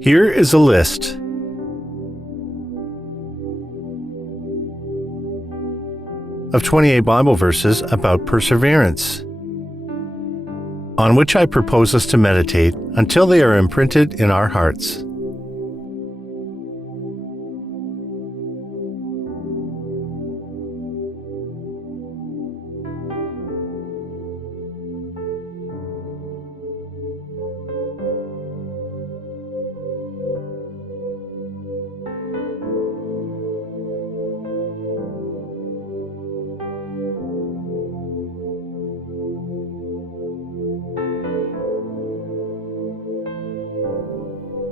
Here is a list. Of 28 Bible verses about perseverance, on which I propose us to meditate until they are imprinted in our hearts.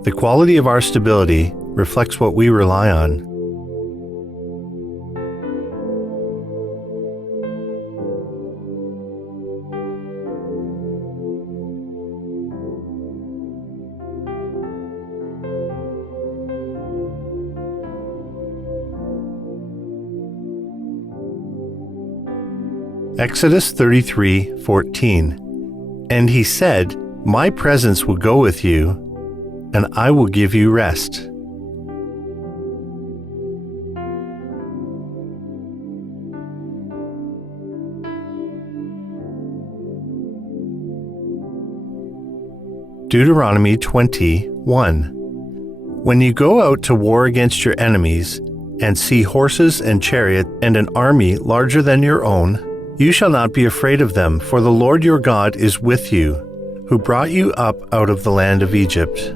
The quality of our stability reflects what we rely on. Exodus 33:14. And he said, "My presence will go with you, and I will give you rest." Deuteronomy 20:1. When you go out to war against your enemies, and see horses and chariot and an army larger than your own, you shall not be afraid of them, for the Lord your God is with you, who brought you up out of the land of Egypt.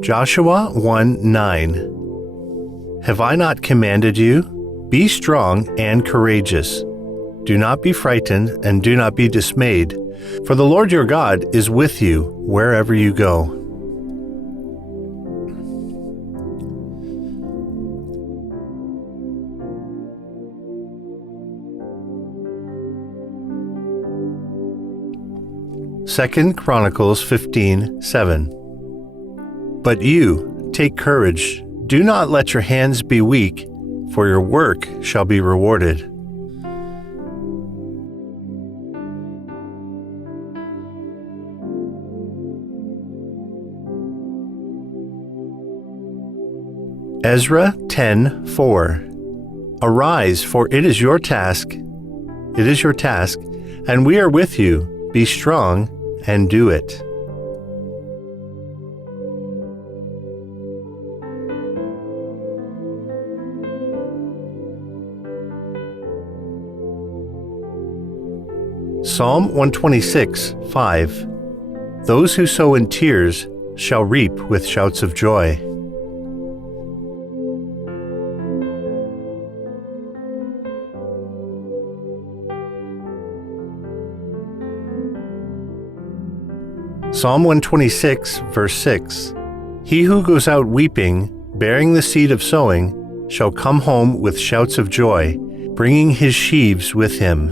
Joshua 1:9. Have I not commanded you? Be strong and courageous. Do not be frightened and do not be dismayed, for the Lord your God is with you wherever you go. Second Chronicles 15:7. But you, take courage, do not let your hands be weak, for your work shall be rewarded. Ezra 10:4. Arise, for it is your task, and we are with you. Be strong and do it. Psalm 126:5. Those who sow in tears shall reap with shouts of joy. Psalm 126, verse 6. He who goes out weeping, bearing the seed of sowing, shall come home with shouts of joy, bringing his sheaves with him.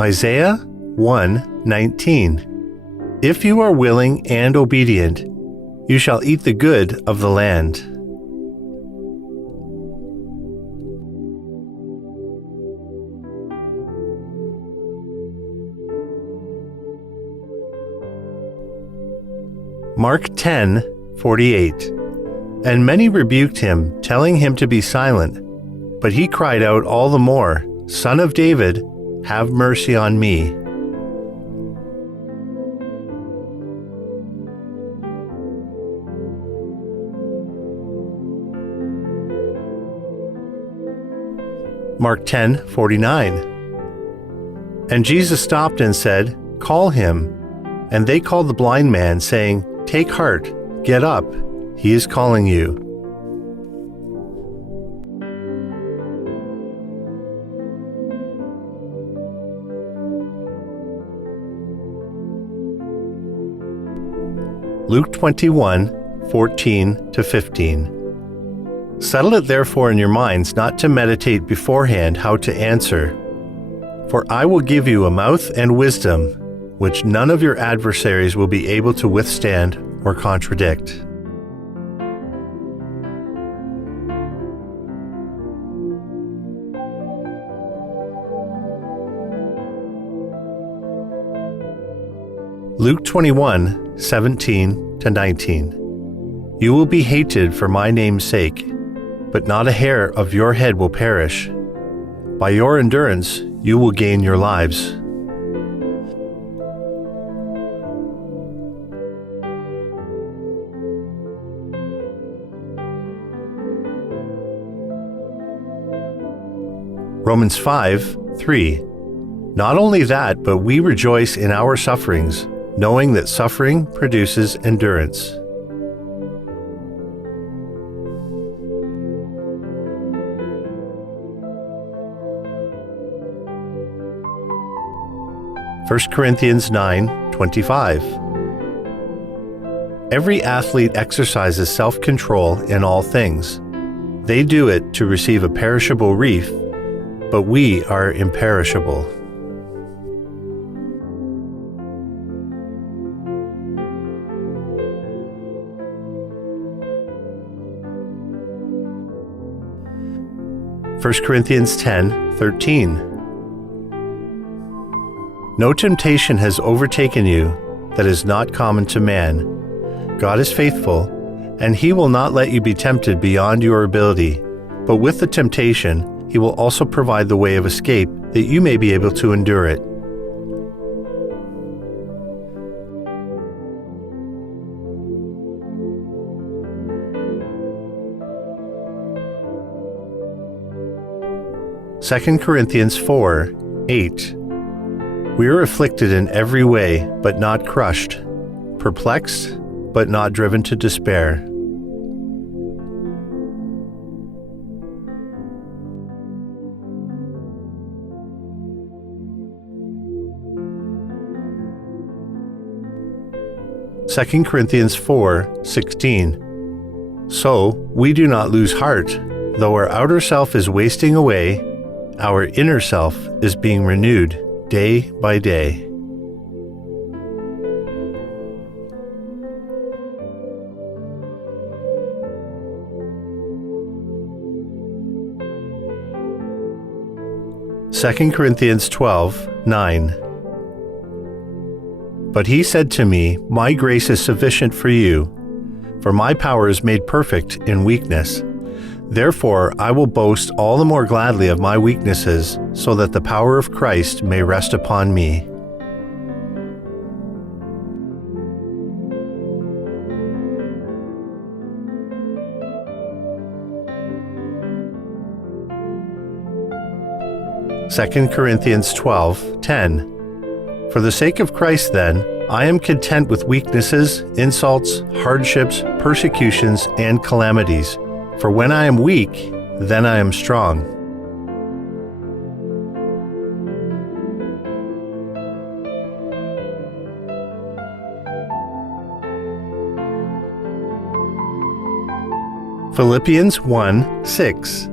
Isaiah 1:19. If you are willing and obedient, you shall eat the good of the land. Mark 10:48. And many rebuked him, telling him to be silent. But he cried out all the more, Son of David, have mercy on me. Mark 10:49. And Jesus stopped and said, Call him. And they called the blind man, saying, Take heart, get up, he is calling you. Luke 21:14-15. Settle it therefore in your minds not to meditate beforehand how to answer, For I will give you a mouth and wisdom, which none of your adversaries will be able to withstand or contradict. Luke 21:17-19. You will be hated for my name's sake, but not a hair of your head will perish. By your endurance you will gain your lives. Romans 5:3. Not only that, but we rejoice in our sufferings, knowing that suffering produces endurance. First Corinthians 9:25. Every athlete exercises self-control in all things. They do it to receive a perishable wreath, but we are imperishable. First Corinthians 10:13. No temptation has overtaken you that is not common to man. God is faithful, and He will not let you be tempted beyond your ability, but with the temptation, He will also provide the way of escape that you may be able to endure it. Second Corinthians 4:8. We are afflicted in every way, but not crushed, perplexed, but not driven to despair. Second Corinthians 4:16. So we do not lose heart, though our outer self is wasting away, our inner self is being renewed day by day. Second Corinthians 12:9. But he said to me, my grace is sufficient for you, for my power is made perfect in weakness. Therefore, I will boast all the more gladly of my weaknesses, so that the power of Christ may rest upon me. Second Corinthians 12:10. For the sake of Christ, then, I am content with weaknesses, insults, hardships, persecutions, and calamities. For when I am weak, then I am strong. Philippians 1:6.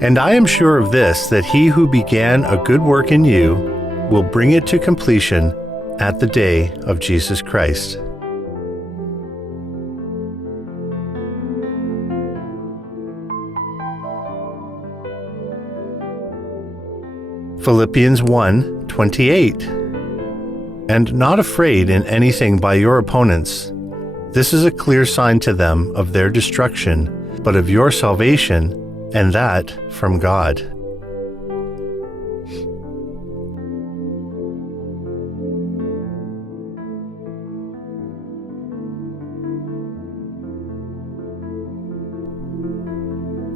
And I am sure of this, that he who began a good work in you will bring it to completion at the day of Jesus Christ. Philippians 1:28. And not afraid in anything by your opponents. This is a clear sign to them of their destruction, but of your salvation, and that from God.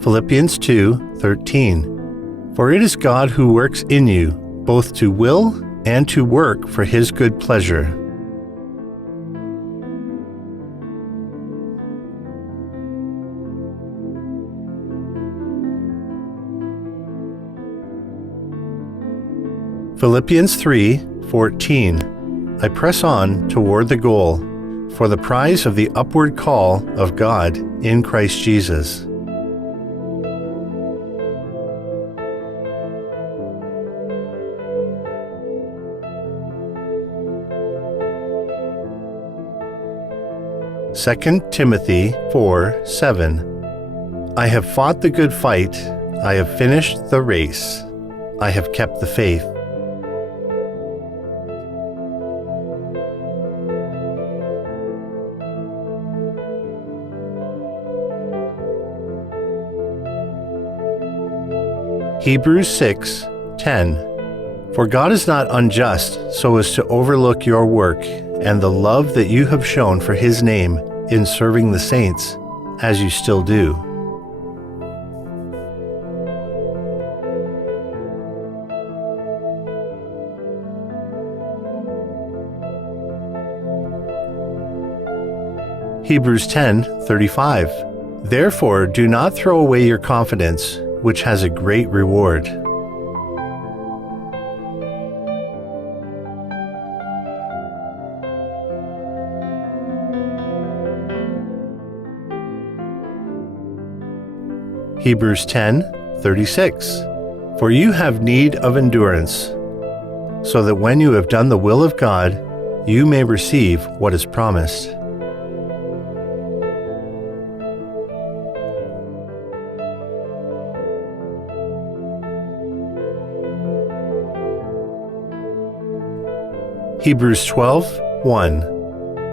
Philippians 2:13. For it is God who works in you, both to will and to work for his good pleasure. Philippians 3:14. I press on toward the goal, for the prize of the upward call of God in Christ Jesus. 2 Timothy 4:7. I have fought the good fight, I have finished the race, I have kept the faith. Hebrews 6:10. For God is not unjust so as to overlook your work and the love that you have shown for His name in serving the saints, as you still do. Hebrews 10:35. Therefore, do not throw away your confidence, which has a great reward. Hebrews 10:36. For you have need of endurance, so that when you have done the will of God, you may receive what is promised. Hebrews 12:1.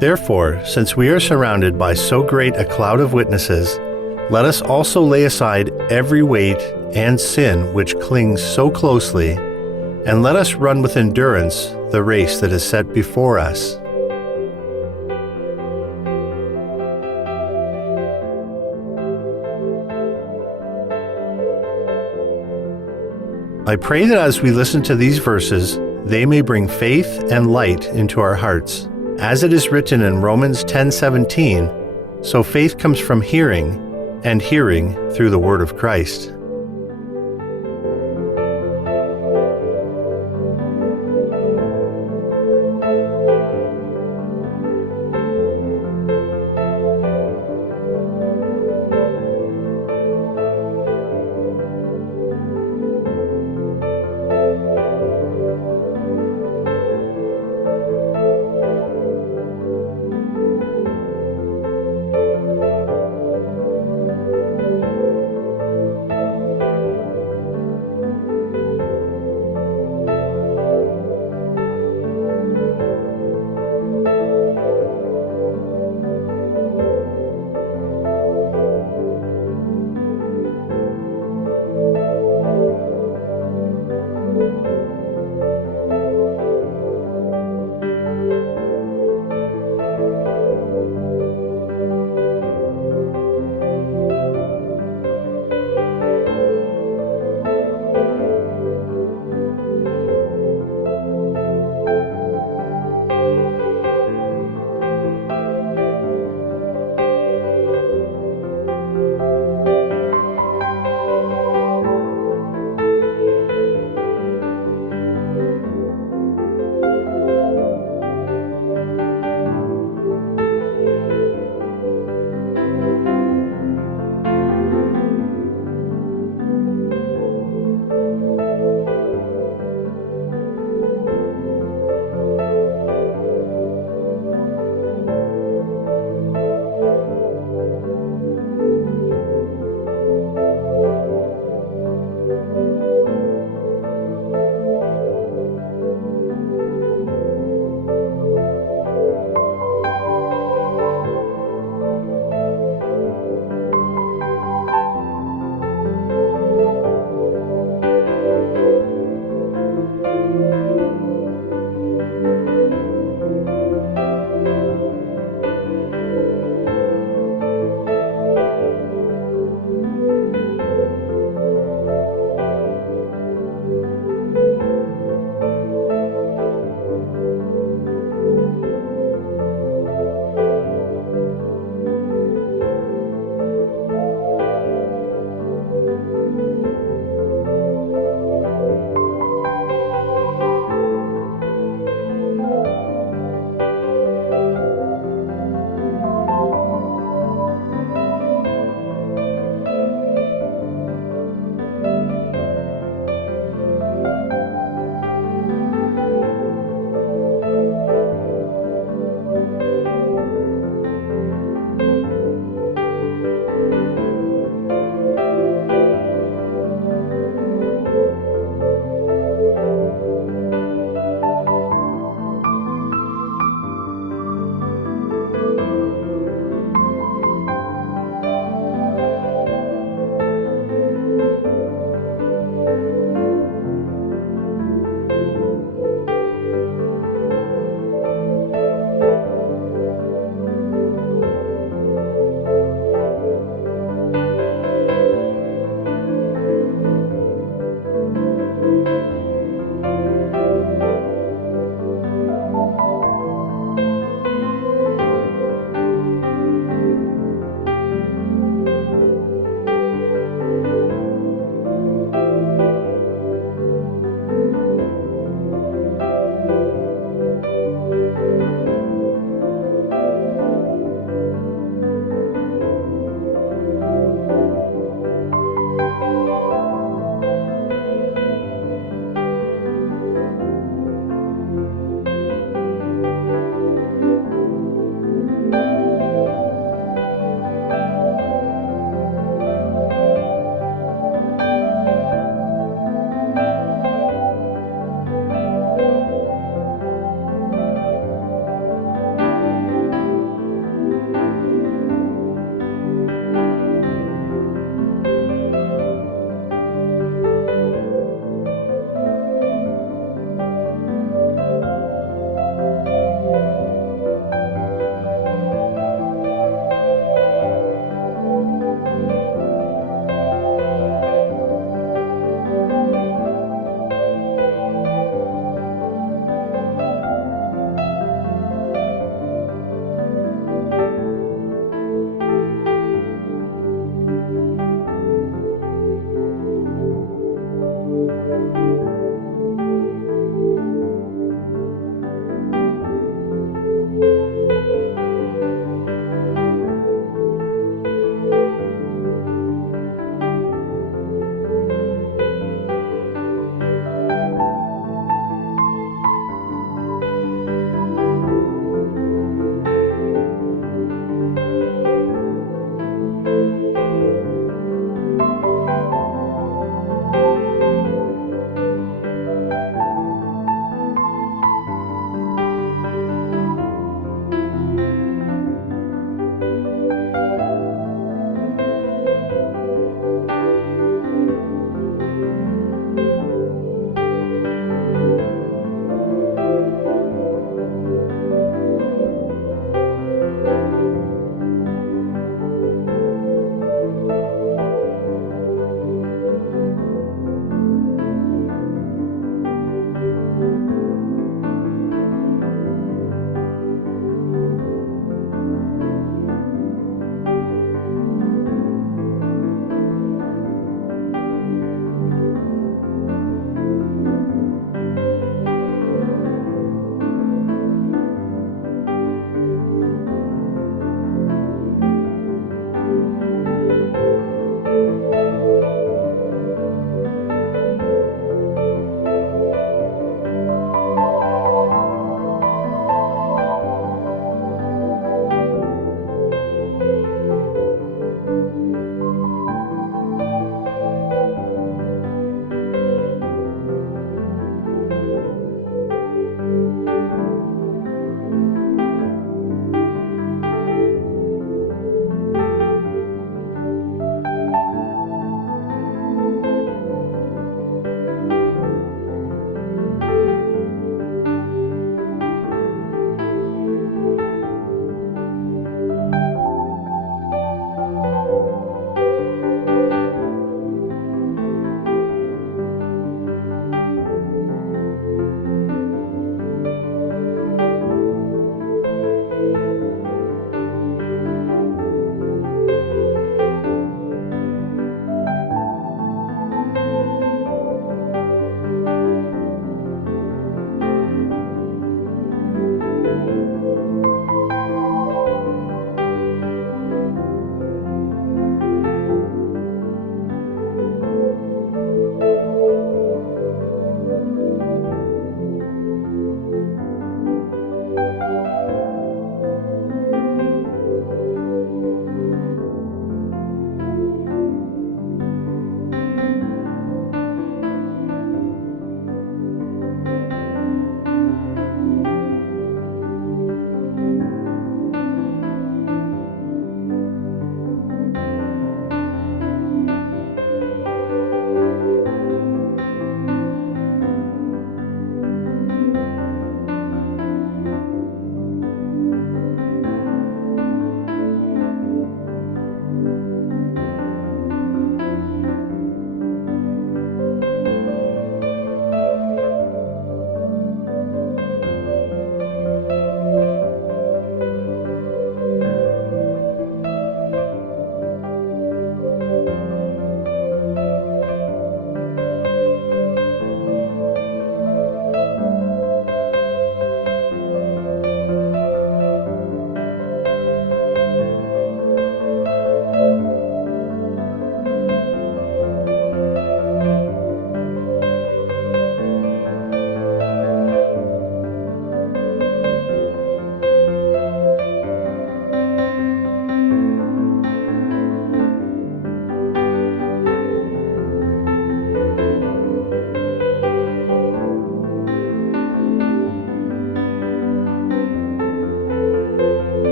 Therefore, since we are surrounded by so great a cloud of witnesses, let us also lay aside every weight and sin which clings so closely, and let us run with endurance the race that is set before us. I pray that as we listen to these verses, they may bring faith and light into our hearts. As it is written in Romans 10:17, so faith comes from hearing, and hearing through the word of Christ.